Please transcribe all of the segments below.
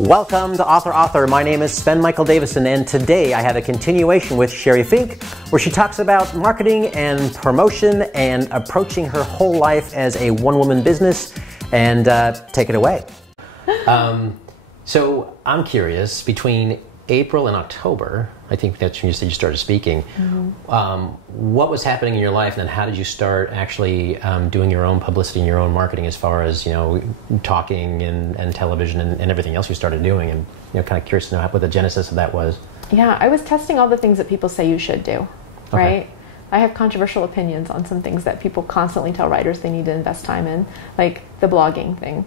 Welcome to Author. My name is Sven Davison, and today I have a continuation with Sheri Fink, where she talks about marketing and promotion and approaching her whole life as a one-woman business. And take it away. So I'm curious, between April and October, I think that's when you said you started speaking, what was happening in your life, and then how did you start actually doing your own publicity and your own marketing as far as, talking and television and everything else you started doing, and kind of curious to know what the genesis of that was. Yeah, I was testing all the things that people say you should do, right? I have controversial opinions on some things that people constantly tell writers they need to invest time in, like the blogging thing.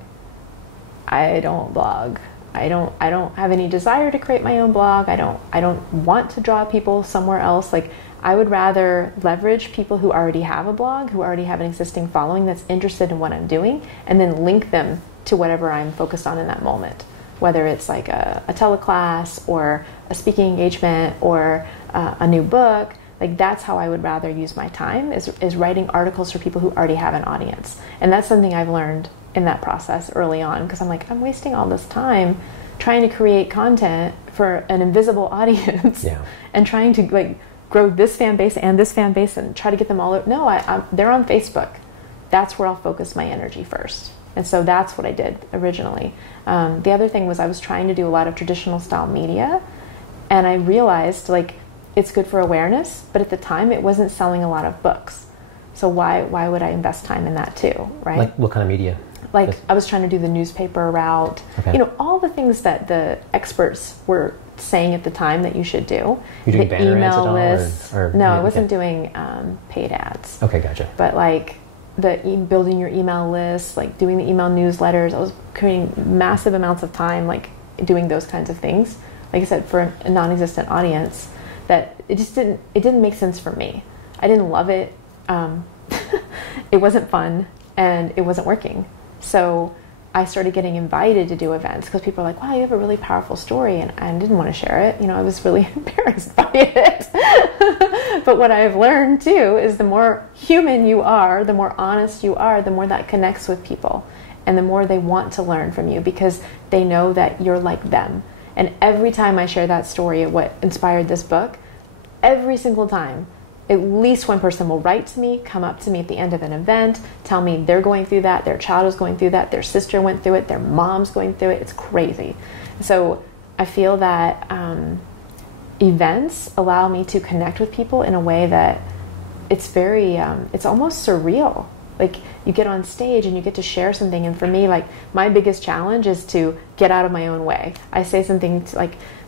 I don't blog. I don't have any desire to create my own blog. I don't want to draw people somewhere else. Like, I would rather leverage people who already have a blog, who already have an existing following that's interested in what I'm doing, and then link them to whatever I'm focused on in that moment. Whether it's like a teleclass or a speaking engagement or a new book, like that's how I would rather use my time, is writing articles for people who already have an audience. And that's something I've learned in that process early on, because I'm like, I'm wasting all this time trying to create content for an invisible audience and trying to like grow this fan base and this fan base and try to get them all. No, they're on Facebook. That's where I'll focus my energy first. And so that's what I did originally. The other thing was I was trying to do a lot of traditional style media, and I realized like it's good for awareness, but at the time it wasn't selling a lot of books. So why would I invest time in that too, right? Like what kind of media? Like I was trying to do the newspaper route, all the things that the experts were saying at the time that you should do. You're doing banner ads at all? Lists. No, I wasn't doing paid ads. Okay, gotcha. But like building your email list, like doing the email newsletters, I was creating massive amounts of time like doing those kinds of things. Like I said, for a non-existent audience, that it didn't make sense for me. I didn't love it. It wasn't fun, and it wasn't working. So I started getting invited to do events because people are like, wow, you have a really powerful story, and I didn't want to share it. I was really embarrassed by it. But what I've learned too is the more human you are, the more honest you are, the more that connects with people, and the more they want to learn from you because they know that you're like them. And every time I share that story of what inspired this book, every single time, at least one person will write to me, come up to me at the end of an event, tell me they're going through that, their child is going through that, their sister went through it, their mom's going through it. It's crazy. So I feel that events allow me to connect with people in a way that it's very, it's almost surreal. Like you get on stage and you get to share something, and for me, like my biggest challenge is to get out of my own way. I say something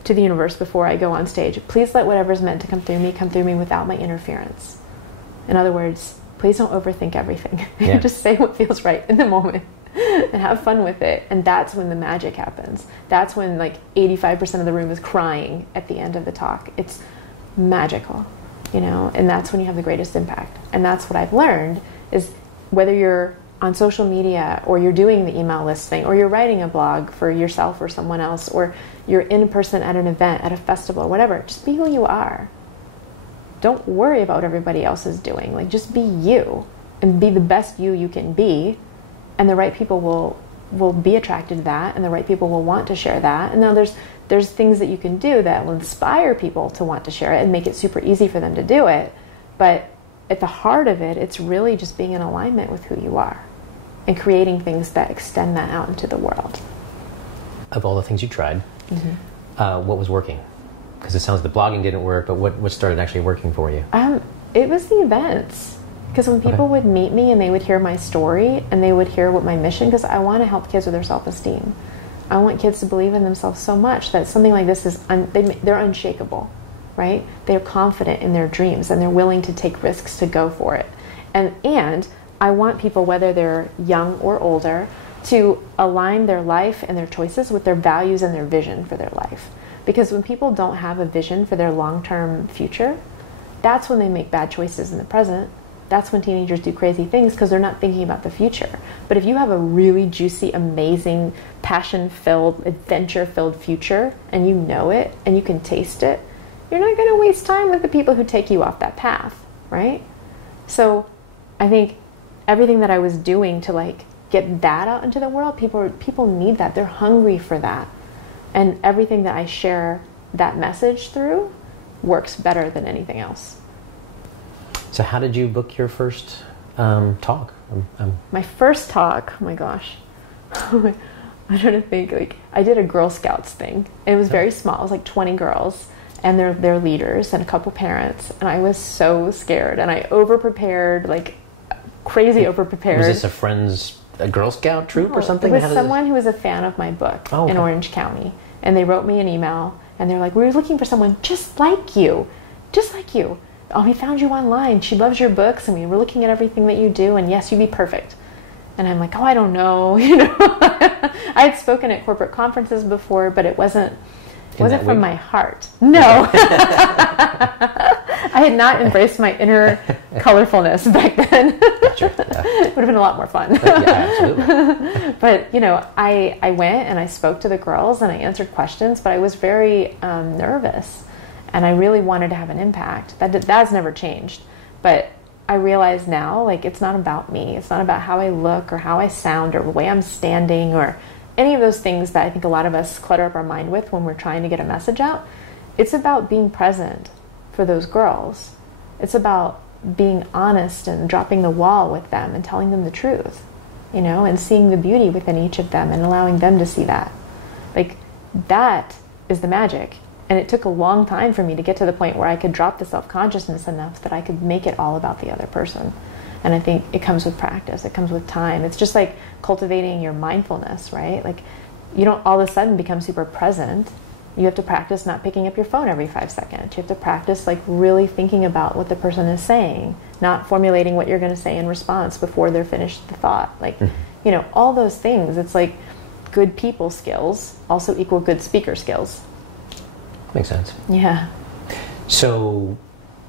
to the universe before I go on stage. Please let whatever's meant to come through me without my interference. In other words, please don't overthink everything. Just say what feels right in the moment and have fun with it. And that's when the magic happens. That's when like 85% of the room is crying at the end of the talk. It's magical, and that's when you have the greatest impact. And that's what I've learned is whether you're on social media, or you're doing the email list thing, or you're writing a blog for yourself or someone else, or you're in person at an event, at a festival, whatever, just be who you are. Don't worry about what everybody else is doing. Like, just be you, and be the best you can be, and the right people will be attracted to that, and the right people will want to share that. And now there's things that you can do that will inspire people to want to share it and make it super easy for them to do it. But at the heart of it, it's really just being in alignment with who you are and creating things that extend that out into the world. Of all the things you tried, what was working? Because it sounds the blogging didn't work, but what started actually working for you? It was the events. Because when people would meet me and they would hear my story and they would hear what my mission, because I want to help kids with their self-esteem. I want kids to believe in themselves so much that something like this is, they're unshakable. Right? They're confident in their dreams and they're willing to take risks to go for it. And I want people, whether they're young or older, to align their life and their choices with their values and their vision for their life. Because when people don't have a vision for their long-term future, that's when they make bad choices in the present. That's when teenagers do crazy things, because they're not thinking about the future. But if you have a really juicy, amazing, passion-filled, adventure-filled future, and you know it, and you can taste it, you're not going to waste time with the people who take you off that path, right? So I think everything that I was doing to like get that out into the world, people need that. They're hungry for that. And everything that I share that message through works better than anything else. So how did you book your first talk? My first talk, oh my gosh. I'm trying to think, like, I did a Girl Scouts thing. It was very small. It was like 20 girls and their leaders and a couple parents. And I was so scared. And I over-prepared, like crazy over-prepared. Was this a Girl Scout troop or something? It was someone who was a fan of my book in Orange County. And they wrote me an email and they're like, we were looking for someone just like you. Just like you. Oh, we found you online. She loves your books and we were looking at everything that you do. And yes, you'd be perfect. And I'm like, oh, I don't know. I had spoken at corporate conferences before, but it wasn't from my heart. No. I had not embraced my inner colorfulness back then. Gotcha. Yeah. It would have been a lot more fun. Yeah, absolutely. But, I went and I spoke to the girls and I answered questions, but I was very nervous and I really wanted to have an impact. That's never changed. But I realize now, like, it's not about me. It's not about how I look or how I sound or the way I'm standing or any of those things that I think a lot of us clutter up our mind with when we're trying to get a message out. It's about being present for those girls. It's about being honest and dropping the wall with them and telling them the truth, and seeing the beauty within each of them and allowing them to see that. Like, that is the magic. And it took a long time for me to get to the point where I could drop the self-consciousness enough that I could make it all about the other person. And I think it comes with practice. It comes with time. It's just like cultivating your mindfulness, right? Like, you don't all of a sudden become super present. You have to practice not picking up your phone every 5 seconds. You have to practice, like, really thinking about what the person is saying, not formulating what you're going to say in response before they're finished the thought. Like, all those things. It's like good people skills also equal good speaker skills. Makes sense. Yeah. So,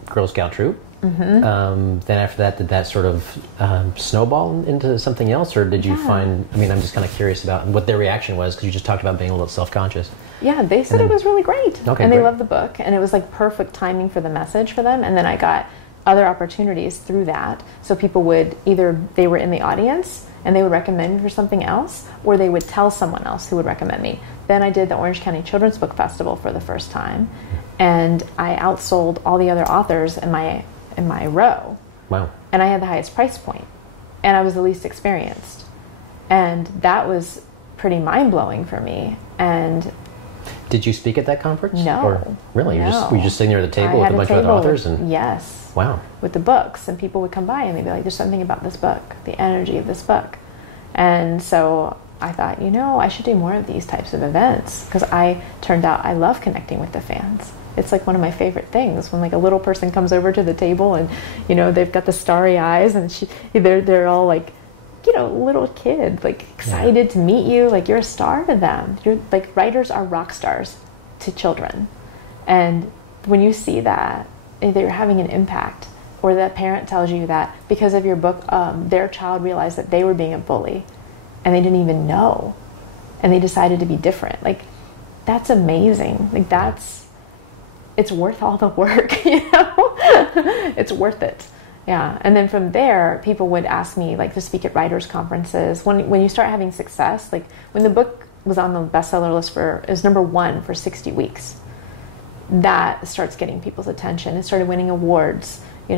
Girl Scout troop. Mm-hmm. Then after that, did that sort of snowball into something else, or did you find? I mean, I'm just kind of curious about what their reaction was, because you just talked about being a little self-conscious. Yeah, they said it was really great, and they great. loved the book, and it was like perfect timing for the message for them. And then I got other opportunities through that. So people would either they were in the audience and they would recommend me for something else, or they would tell someone else who would recommend me. Then I did the Orange County Children's Book Festival for the first time, and I outsold all the other authors in my row. Wow. And I had the highest price point, and I was the least experienced. And that was pretty mind-blowing for me. And did you speak at that conference? No. Or, really? No. Were you just sitting there at the table with a bunch of other authors? Yes. Wow. With the books, and people would come by and they'd be like, there's something about this book, the energy of this book. And so I thought, I should do more of these types of events, because turned out I love connecting with the fans. It's like one of my favorite things when, like, a little person comes over to the table and, they've got the starry eyes and they're all like, little kids, like, excited to meet you. Like, you're a star to them. You're like, writers are rock stars to children. And when you see that you're having an impact, or that parent tells you that because of your book, their child realized that they were being a bully and they didn't even know, and they decided to be different. Like, that's amazing. Like, it's worth all the work, It's worth it. Yeah. And then from there, people would ask me, like, to speak at writers' conferences. When you start having success, like when the book was on the bestseller list it was #1 for 60 weeks, that starts getting people's attention. It started winning awards. We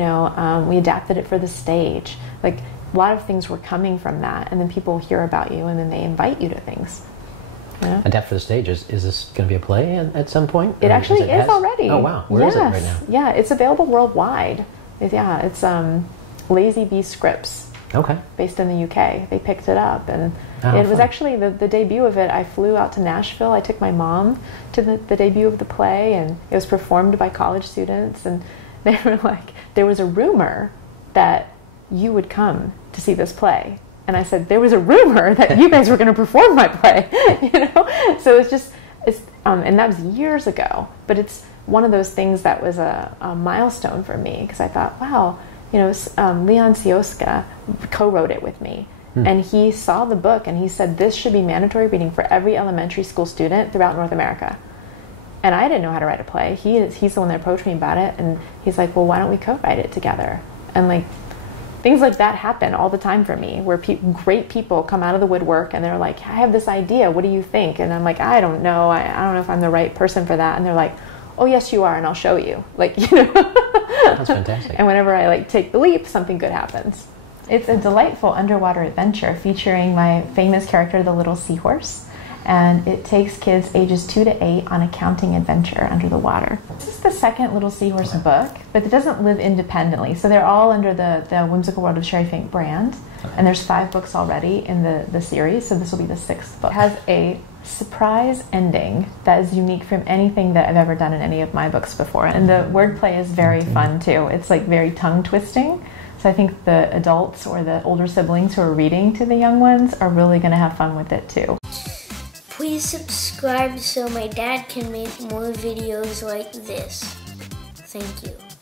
adapted it for the stage. Like, a lot of things were coming from that. And then people hear about you, and then they invite you to things. Adapt for the stage. Is this going to be a play at some point? It actually is already. Oh, wow. Where is it right now? Yeah, it's available worldwide. It's Lazy Bee Scripts. Okay. Based in the UK. They picked it up, and it was actually the debut of it. I flew out to Nashville. I took my mom to the debut of the play, and it was performed by college students, and they were like, there was a rumor that you would come to see this play. And I said, there was a rumor that you guys were going to perform my play, So and that was years ago. But it's one of those things that was a milestone for me, because I thought, wow, Leon Sioska co-wrote it with me. And he saw the book and he said, this should be mandatory reading for every elementary school student throughout North America. And I didn't know how to write a play. He's the one that approached me about it. And he's like, well, why don't we co-write it together? And, like, things like that happen all the time for me, where great people come out of the woodwork and they're like, I have this idea, what do you think? And I'm like, I don't know. I don't know if I'm the right person for that. And they're like, oh yes you are, and I'll show you. Like, you know. That's fantastic. And whenever I like take the leap, something good happens. It's a delightful underwater adventure featuring my famous character, the little seahorse. And it takes kids ages 2 to 8 on a counting adventure under the water. This is the second Little Seahorse book, but it doesn't live independently. So they're all under the Whimsical World of Sheri Fink brand. And there's 5 books already in the series, so this will be the 6th book. It has a surprise ending that is unique from anything that I've ever done in any of my books before. And the wordplay is very fun too. It's like very tongue twisting. So I think the adults or the older siblings who are reading to the young ones are really going to have fun with it too. Please subscribe so my dad can make more videos like this. Thank you.